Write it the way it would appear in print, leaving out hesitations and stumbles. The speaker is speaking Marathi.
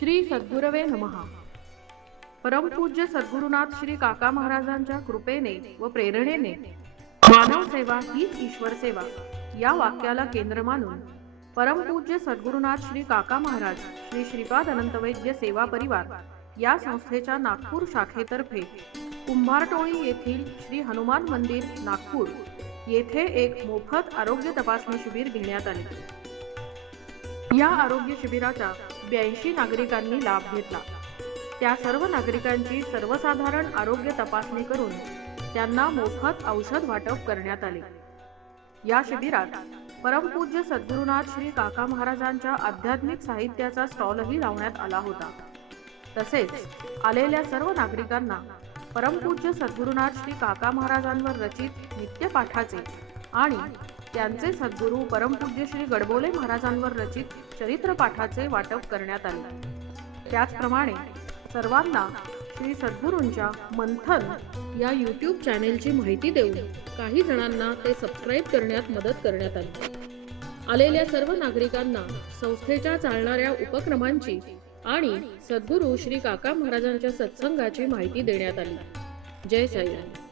श्री सद्गुरवे नमः. परमपूज्य सद्गुरुनाथ श्री काका महाराजांच्या कृपेने व प्रेरणेने मानव सेवा हीच ईश्वर सेवा या वाक्याला केंद्र मानून परमपूज्य सद्गुरुनाथ श्री काका महाराज श्री श्रीपाद अनंतवैद्य सेवा परिवार या संस्थेच्या नागपूर शाखेतर्फे कुंभारटोळी येथील श्री हनुमान मंदिर नागपूर येथे एक मोफत आरोग्य तपासणी शिबिर घेण्यात आले. या आरोग्य शिबिराचा 82 नागरिकांनी लाभ घेतला. त्या सर्व नागरिकांची सर्वसाधारण आरोग्य तपासणी करून त्यांना मोफत औषध वाटप करण्यात आले. या शिबिरात परमपूज्य सद्गुरुनाथ श्री काका महाराजांच्या आध्यात्मिक साहित्याचा स्टॉलही लावण्यात आला होता. तसेच आलेल्या सर्व नागरिकांना परमपूज्य सद्गुरुनाथ श्री काका महाराजांवर रचित नित्यपाठाचे आणि त्यांचे सद्गुरू परमपूज्य श्री गडबोले महाराजांवर रचित चरित्रपाठाचे वाटप करण्यात आले. त्याचप्रमाणे सर्वांना श्री सद्गुरूंच्या मंथन या यूट्यूब चॅनेलची माहिती देऊन काही जणांना ते सबस्क्राईब करण्यात मदत करण्यात आली. आलेल्या सर्व नागरिकांना संस्थेच्या चालणाऱ्या उपक्रमांची आणि सद्गुरू श्री काका महाराजांच्या सत्संगाची माहिती देण्यात आली. जय साईराम.